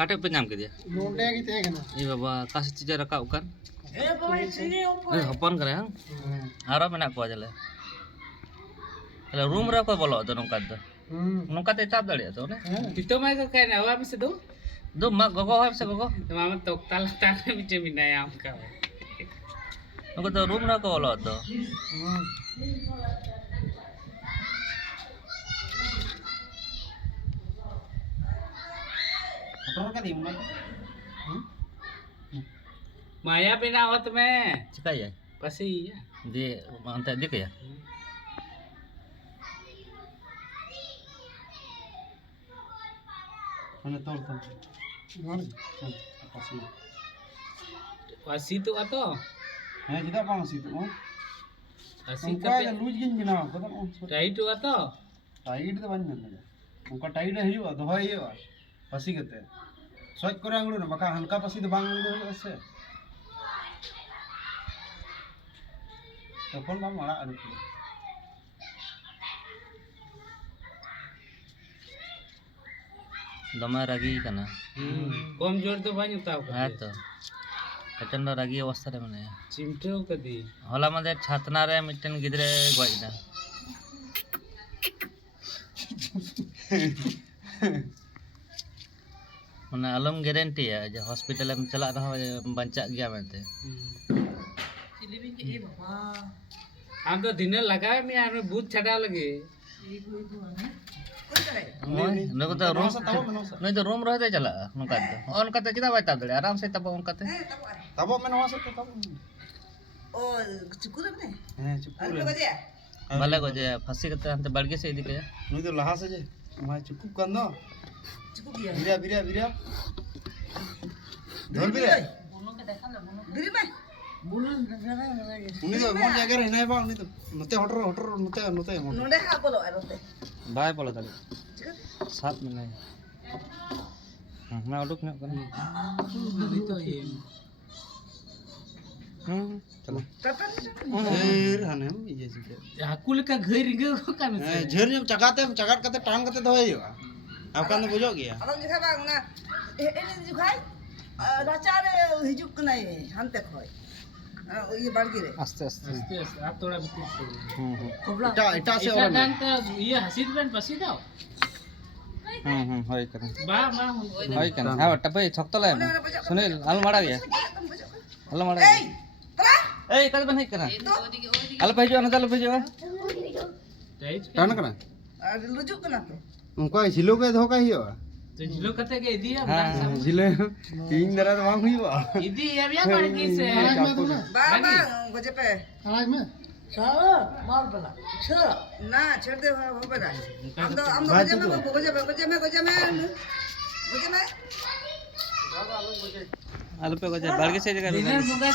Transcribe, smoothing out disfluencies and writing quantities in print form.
काटे पे नाम के दिया नोंडे की ते कना ये बाबा कासे चीज रकाब kan hopon करे हं आरो मेना को जले रूम रे को बोलो तो नोका तो नोका ते ताप दाड़िया तो ने Dito may ka kaya na wa do. दो मा गोगो है से Gogo Mama tok tal tal biche binayam ka. नोका तो रूम रे को बोलो तो मोटर का दी मन Maya pinawat me. चिका ये Pasi ya. दे अंत दिख या mana tol tol mana Pasi tu ato. tidak bang situ oh Pasi उनका ka ये लूज गिन बिना पता कौन right tu ato. टाइट तो बन जाता उनका टाइट है जो दो है ये पसी करते सोच करे अंगड़ो ना बका हल्का पसी तो बांग अंगड़ो ऐसे तो कौन बांग मारा अरु दमा रागी कना Kom jor tu banyak tau है ka. तो प्रचंड रागी अवस्था रे माने Cimto ka di. होला मदे छातना रे मिटन गिदरे गइना माने अलम गारंटी है जे हॉस्पिटल में चला रहा बंचा गया मेते हम तो दिन लगा में हमें भूत छड़ा लगे. नको तो रूम नहीं तो रूम रहते चला उनका तो उनका तो किदा बात दे आराम से तब उनका तो तब मैं नवा से तब ओ चुकुर बने है चुप अरे बजे भले को जे फंसी करते हम तो बड़गे से इदी के नहीं तो लहा से जे मैं चुप कर दो चुकुर दिया बिरिया बिरिया बिरिया धर बिरिया गिरी में उन्हीं तो मोर जगह रे नहीं बांग नहीं तो नते हटर हटर नते नते नोंडे खा बोलो अरोते बाय बोला था साथ में नहीं मैं उठक ना कर Dito ye. चलो फिर हने ये जी Aku leka ghai ringe ko kan se. झेर जब चगाते चगाट करते टांग करते दवाई हो आप कान बुझो गया अलम दिखा बाग ना एने दिखाई राचार हिजुक नहीं हमते खोय ये बाड़गी रे आस्ते आस्ते Aste aste आप थोड़ा बिल्कुल से. इटा इटा से Ita और dan ta ye hasid ben pasi tau. होय करन Ba ma होय करन हां टपे छक्तला है सुनील अल मारा गया अल मारा ए तरा ए कल बन करन अल भेजो ना चल भेजो right. टान करना लुजुक ना तो उनका झिलो के धोका ही हो तो jilo kata ke dia हां झिले तीन दरा तो मांग हुई हो idi ya biar kan kise. बाबा गजे पे आज में मार बला ना छोड़ दे हो बड़ा हम तो गजे में आलू पे को जे बालगे से जगह Dinner buka